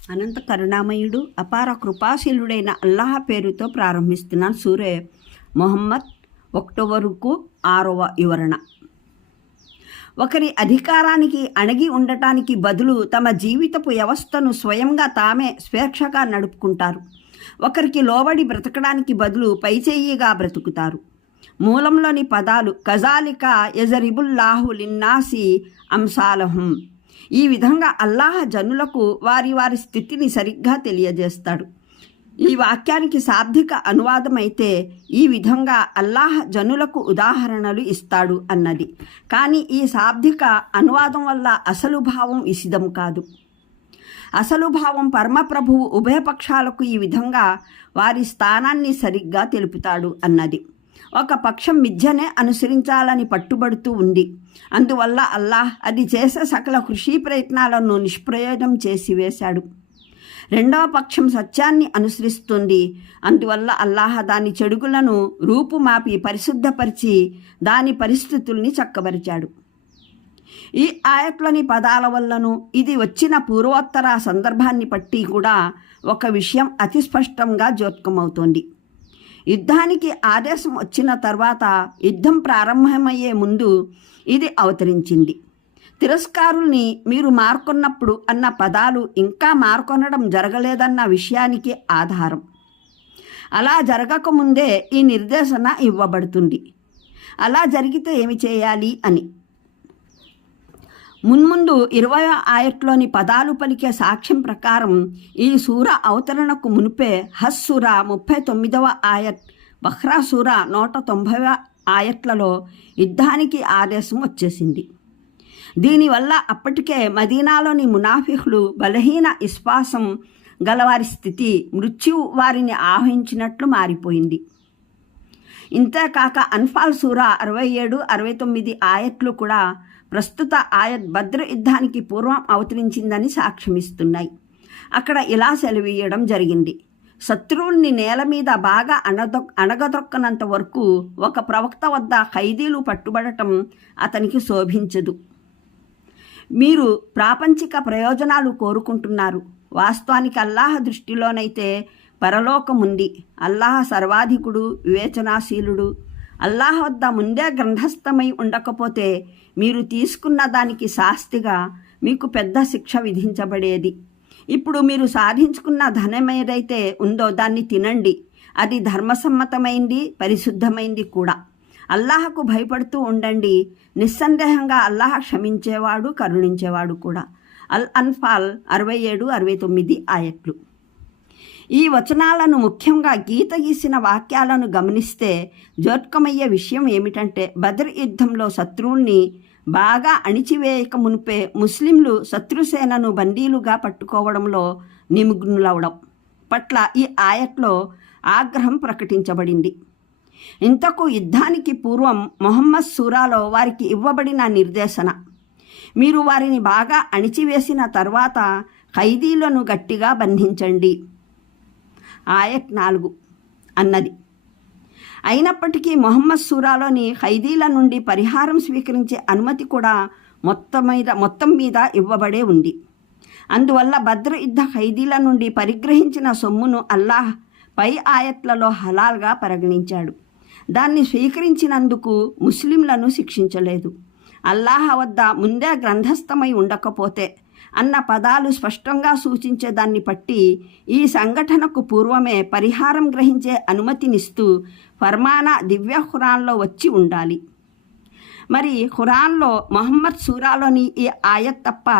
అనంత కరుణామయుడు అపార కృపాశీలుడైన అల్లాహ్ పేరుతో ప్రారంభిస్తున్నాను. సూరే మొహమ్మద్ 1 వరకు 6వ వివరణ. ఒకరి అధికారానికి అణగి ఉండటానికి బదులు తమ జీవితపు వ్యవస్థను స్వయంగా తామే స్వేచ్ఛగా నడుపుకుంటారు. ఒకరికి లోబడి బ్రతకడానికి బదులు పైచేయిగా బ్రతుకుతారు. మూలంలోని పదాలు కజాలిక యజరిబుల్లాహు లిన్నాసి అంసాలహుం. ఈ విధంగా అల్లాహ్ జనులకు వారి వారి స్థితిని సరిగ్గా తెలియజేస్తాడు. ఈ వాక్యానికి శాబ్దిక అనువాదం అయితే ఈ విధంగా అల్లాహ్ జనులకు ఉదాహరణలు ఇస్తాడు అన్నది. కానీ ఈ శాబ్దిక అనువాదం వల్ల అసలు భావం విసిదం కాదు. అసలు భావం పరమప్రభువు ఉభయపక్షాలకు ఈ విధంగా వారి స్థానాన్ని సరిగ్గా తెలుపుతాడు అన్నది. ఒక పక్షం మిథ్యనే అనుసరించాలని పట్టుబడుతూ ఉంది. అందువల్ల అల్లాహ్ అది చేసే సకల కృషి ప్రయత్నాలను నిష్ప్రయోజనం చేసి వేశాడు. రెండవ పక్షం సత్యాన్ని అనుసరిస్తుంది. అందువల్ల అల్లాహ్ దాని చెడుగులను రూపుమాపి పరిశుద్ధపరిచి దాని పరిస్థితుల్ని చక్కబరిచాడు. ఈ ఆయట్లోని పదాల వల్లను ఇది వచ్చిన పూర్వోత్తర సందర్భాన్ని బట్టి కూడా ఒక విషయం అతి స్పష్టంగా జ్యోత్కమవుతోంది. యుద్ధానికి ఆదేశం వచ్చిన తర్వాత యుద్ధం ప్రారంభమయ్యే ముందు ఇది అవతరించింది. తిరస్కారుల్ని మీరు మార్కొన్నప్పుడు అన్న పదాలు ఇంకా మార్కొనడం జరగలేదన్న విషయానికి ఆధారం. అలా జరగకముందే ఈ నిర్దేశన ఇవ్వబడుతుంది. అలా జరిగితే ఏమి చేయాలి అని. మున్ముందు 20వ ఆయట్లోని పదాలు పలికే సాక్ష్యం ప్రకారం ఈ సూర అవతరణకు మునిపే హజ్ సూర 39వ ఆయత్, బహ్రా సూర 190వ ఆయట్లలో యుద్ధానికి ఆదేశం వచ్చేసింది. దీనివల్ల అప్పటికే మదీనాలోని మునాఫికులు బలహీన విశ్వాసం గలవారి స్థితి మృత్యువు వారిని ఆవహించినట్లు మారిపోయింది. ఇంతేకాక అన్ఫాల్ సూర 67, 69 ఆయట్లు కూడా ప్రస్తుత ఆయత్ బద్ర్ యుద్ధానికి పూర్వం అవతరించిందని సాక్ష్యమిస్తున్నాయి. అక్కడ ఇలా సెలవీయడం జరిగింది: శత్రువుల్ని నేల మీద బాగా అణగదొక్కనంత వరకు ఒక ప్రవక్త వద్ద ఖైదీలు పట్టుబడటం అతనికి శోభించదు. మీరు ప్రాపంచిక ప్రయోజనాలు కోరుకుంటున్నారు. వాస్తవానికి అల్లాహ్ దృష్టిలోనైతే పరలోకముంది. అల్లాహ్ సర్వాధికుడు, వివేచనాశీలుడు. అల్లాహ్ వద్ద ముందే గ్రంథస్థమై ఉండకపోతే మీరు తీసుకున్న దానికి శాస్తిగా మీకు పెద్ద శిక్ష విధించబడేది. ఇప్పుడు మీరు సాధించుకున్న ధనం ఏదైతే ఉందో దాన్ని తినండి. అది ధర్మసమ్మతమైంది, పరిశుద్ధమైంది కూడా. అల్లాహకు భయపడుతూ ఉండండి. నిస్సందేహంగా అల్లాహ్ క్షమించేవాడు, కరుణించేవాడు కూడా. అల్ అన్ఫాల్ 67, 69 ఆయట్లు. ఈ వచనాలను ముఖ్యంగా గీత గీసిన వాక్యాలను గమనిస్తే జోత్కమయ్యే విషయం ఏమిటంటే, బద్ర్ యుద్ధంలో శత్రువుల్ని బాగా అణిచివేయక మునిపే ముస్లింలు శత్రుసేనను బందీలుగా పట్టుకోవడంలో నిమగ్నులవడం పట్ల ఈ ఆయట్లో ఆగ్రహం ప్రకటించబడింది. ఇంతకు యుద్ధానికి పూర్వం మొహమ్మద్ సూరాలో వారికి ఇవ్వబడిన నిర్దేశన: మీరు వారిని బాగా అణిచివేసిన తర్వాత ఖైదీలను గట్టిగా బంధించండి. ఆయత్ 4 అన్నది. అయినప్పటికీ మొహమ్మద్ సూరాలోని ఖైదీల నుండి పరిహారం స్వీకరించే అనుమతి కూడా మొత్తం మీద ఇవ్వబడే ఉంది. అందువల్ల బద్ర్ యుద్ధ ఖైదీల నుండి పరిగ్రహించిన సొమ్మును అల్లాహ్ పై ఆయత్లలో హలాల్గా పరిగణించాడు. దాన్ని స్వీకరించినందుకు ముస్లింలను శిక్షించలేదు. అల్లాహ్ వద్ద ముందే గ్రంథస్థమై ఉండకపోతే అన్న పదాలు స్పష్టంగా సూచించే దాన్ని బట్టి ఈ సంఘటనకు పూర్వమే పరిహారం గ్రహించే అనుమతినిస్తూ ఫర్మానా దివ్య ఖురాన్లో వచ్చి ఉండాలి. మరి ఖురాన్లో మొహమ్మద్ సూరాలోని ఈ ఆయత్ తప్ప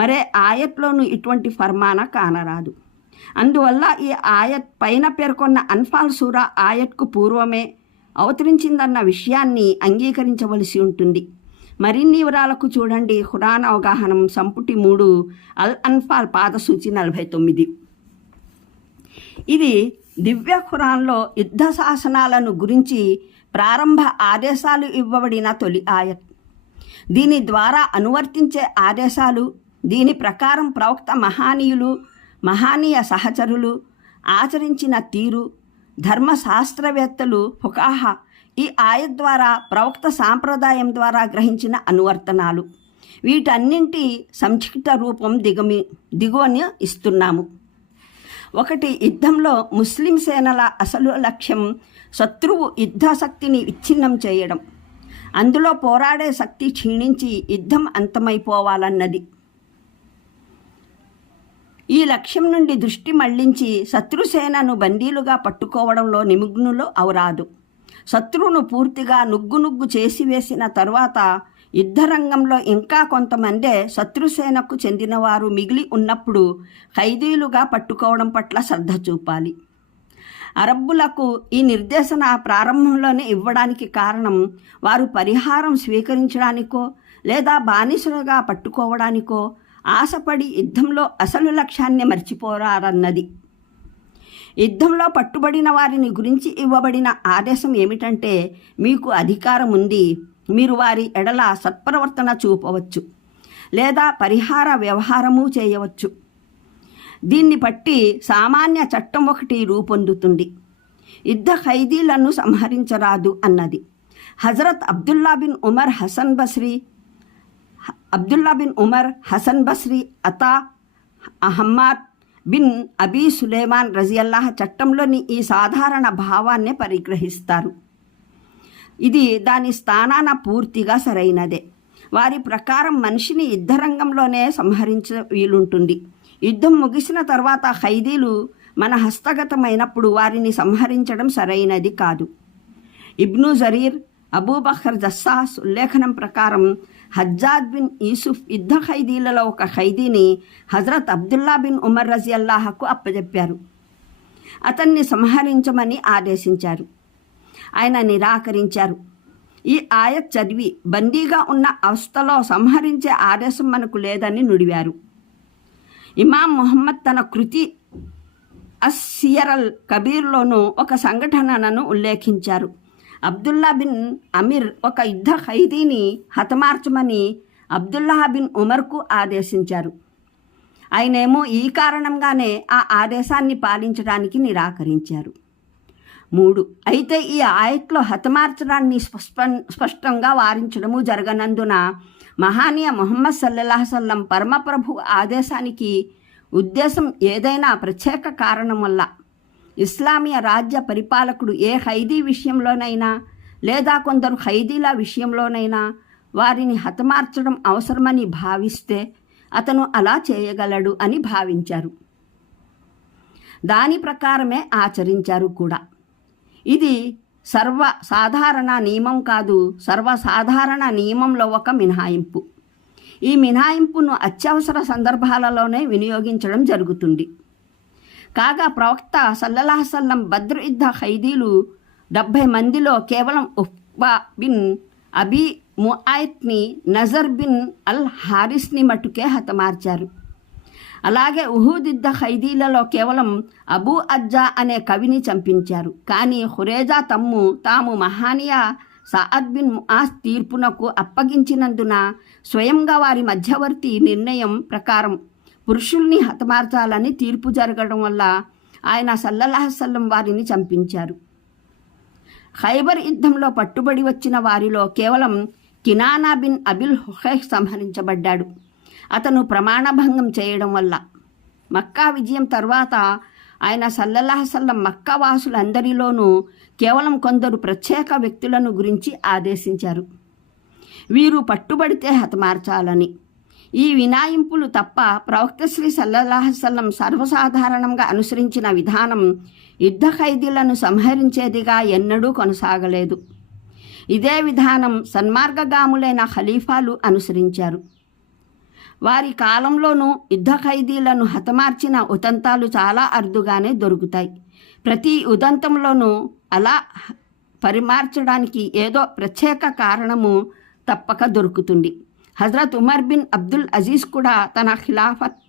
మరే ఆయత్లోనూ ఇటువంటి ఫర్మానా కానరాదు. అందువల్ల ఈ ఆయత్ పైన పేర్కొన్న అన్ఫాల్ సూరా ఆయత్కు పూర్వమే అవతరించిందన్న విషయాన్ని అంగీకరించవలసి ఉంటుంది. మరిన్ని వివరాలకు చూడండి ఖురాన్ అవగాహనం సంపుటి 3, అల్ అన్ఫాల్ పాదసూచి 49. ఇది దివ్య ఖురాన్లో యుద్ధ శాసనాలను గురించి ప్రారంభ ఆదేశాలు ఇవ్వబడిన తొలి ఆయత్. దీని ద్వారా అనువర్తించే ఆదేశాలు, దీని ప్రకారం ప్రవక్త మహనీయ సహచరులు ఆచరించిన తీరు, ధర్మశాస్త్రవేత్తలు ఫుకాహా ఈ ఆయత్ ద్వారా ప్రవక్త సాంప్రదాయం ద్వారా గ్రహించిన అనువర్తనాలు, వీటన్నింటి సంక్షిప్త రూపం దిగువని ఇస్తున్నాము. 1. యుద్ధంలో ముస్లిం సేనల అసలు లక్ష్యం శత్రువు యుద్ధశక్తిని విచ్ఛిన్నం చేయడం, అందులో పోరాడే శక్తి క్షీణించి యుద్ధం అంతమైపోవాలన్నది. ఈ లక్ష్యం నుండి దృష్టి మళ్లించి శత్రుసేనను బందీలుగా పట్టుకోవడంలో నిమగ్నులు అవరాదు. శత్రువును పూర్తిగా నుగ్గు చేసివేసిన తరువాత యుద్ధరంగంలో ఇంకా కొంతమందే శత్రుసేనకు చెందినవారు మిగిలి ఉన్నప్పుడు ఖైదీలుగా పట్టుకోవడం పట్ల శ్రద్ధ చూపాలి. అరబ్బులకు ఈ నిర్దేశన ప్రారంభంలోనే ఇవ్వడానికి కారణం వారు పరిహారం స్వీకరించడానికో లేదా బానిసలుగా పట్టుకోవడానికో ఆశపడి యుద్ధంలో అసలు లక్ష్యాన్ని మర్చిపోరారన్నది. యుద్ధంలో పట్టుబడిన వారిని గురించి ఇవ్వబడిన ఆదేశం ఏమిటంటే, మీకు అధికారం ఉంది, మీరు వారి ఎడల సత్ప్రవర్తన చూపవచ్చు లేదా పరిహార వ్యవహారము చేయవచ్చు. దీన్ని బట్టి సామాన్య చట్టం ఒకటి రూపొందుతుంది. యుద్ధ ఖైదీలను సంహరించరాదు అన్నది. హజరత్ Abdullah bin Umar, Hasan Basri, Ata, Ahmad bin Abi Sulaiman రజియల్లాహ్ చట్టంలోని ఈ సాధారణ భావాన్నే పరిగ్రహిస్తారు. ఇది దాని స్థానాన పూర్తిగా సరైనదే. వారి ప్రకారం మనిషిని యుద్ధరంగంలోనే సంహరించ వీలుంటుంది. యుద్ధం ముగిసిన తర్వాత ఖైదీలు మన హస్తగతమైనప్పుడు వారిని సంహరించడం సరైనది కాదు. ఇబ్ను జరీర్, అబూబకర్ జస్సాస్ ఉల్లేఖనం ప్రకారం హజ్జాజ్ బిన్ యూసుఫ్ యుద్ధ ఖైదీలలో ఒక ఖైదీని హజరత్ అబ్దుల్లా బిన్ ఉమర్ రజియల్లాహకు అప్పజెప్పారు. అతన్ని సంహరించమని ఆదేశించారు. ఆయన నిరాకరించారు. ఈ ఆయత్ చదివి బందీగా ఉన్న అవస్థలో సంహరించే ఆదేశం మనకు లేదని నుడివారు. ఇమాం ముహమ్మద్ తన కృతి అస్-సియరల్ కబీర్లోనూ ఒక సంఘటనను ఉల్లేఖించారు. అబ్దుల్లా బిన్ అమీర్ ఒక యుద్ధ ఖైదీని హతమార్చమని అబ్దుల్లా బిన్ ఉమర్కు ఆదేశించారు. ఆయనేమో ఈ కారణంగానే ఆ ఆదేశాన్ని పాలించడానికి నిరాకరించారు. 3. అయితే ఈ ఆయట్లో హతమార్చడాన్ని స్పష్టంగా వారించడము జరగనందున మహానీయ ముహమ్మద్ సల్లల్లాహు అలైహి వసల్లం పరమప్రభు ఆదేశానికి ఉద్దేశం ఏదైనా ప్రత్యేక కారణం వల్ల ఇస్లామీయ రాజ్య పరిపాలకుడు ఏ ఖైదీ విషయంలోనైనా లేదా కొందరు ఖైదీల విషయంలోనైనా వారిని హతమార్చడం అవసరమని భావిస్తే అతను అలా చేయగలడు అని భావించారు. దాని ప్రకారమే ఆచరించారు కూడా. ఇది సర్వసాధారణ నియమం కాదు, సర్వసాధారణ నియమంలో ఒక మినహాయింపు. ఈ మినహాయింపును అత్యవసర సందర్భాలలోనే వినియోగించడం జరుగుతుంది. కాగా ప్రవక్త సల్లల్లాహు అలైహి వసల్లం బద్ర్ యుద్ధ ఖైదీలు 70 మందిలో కేవలం ఉక్బా బిన్ అబీ ముఆయ్త్ని, నజర్ బిన్ అల్ హారిస్ని మట్టుకే హతమార్చారు. అలాగే ఉహూద్ యుద్ధ ఖైదీలలో కేవలం అబూ అజ్జా అనే కవిని చంపించారు. కానీ ఖురేజా తాము మహానీయ సఅద్ బిన్ ముఆజ్ తీర్పునకు అప్పగించినందున స్వయంగా వారి మధ్యవర్తి నిర్ణయం ప్రకారం పురుషుల్ని హతమార్చాలని తీర్పు జరగడం వల్ల ఆయన సల్లల్లాహు అలైహి వసల్లం వారిని చంపించారు. ఖైబర్ యుద్ధంలో పట్టుబడి వచ్చిన వారిలో కేవలం కినానా బిన్ అబిల్ హుఖైక్ సంహరించబడ్డాడు. అతను ప్రమాణభంగం చేయడం వల్ల. మక్కా విజయం తర్వాత ఆయన సల్లల్లాహు అలైహి వసల్లం మక్కా వాసులందరిలోనూ కేవలం కొందరు ప్రత్యేక వ్యక్తులను గురించి ఆదేశించారు. వీరు పట్టుబడితే హతమార్చాలని. ఈ వినాయింపులు తప్ప ప్రవక్త శ్రీ సల్లల్లాహు అలైహి వసల్లం సర్వసాధారణంగా అనుసరించిన విధానం యుద్ధ ఖైదీలను సంహరించేదిగా ఎన్నడూ కొనసాగలేదు. ఇదే విధానం సన్మార్గగాములైన ఖలీఫాలు అనుసరించారు. వారి కాలంలోనూ యుద్ధ ఖైదీలను హతమార్చిన ఉదంతాలు చాలా అరుదుగానే దొరుకుతాయి. ప్రతి ఉదంతంలోనూ అలా పరిమార్చడానికి ఏదో ప్రత్యేక కారణము తప్పక దొరుకుతుంది. Hazrat Umar bin Abdul Aziz కూడా తన ఖిలాఫత్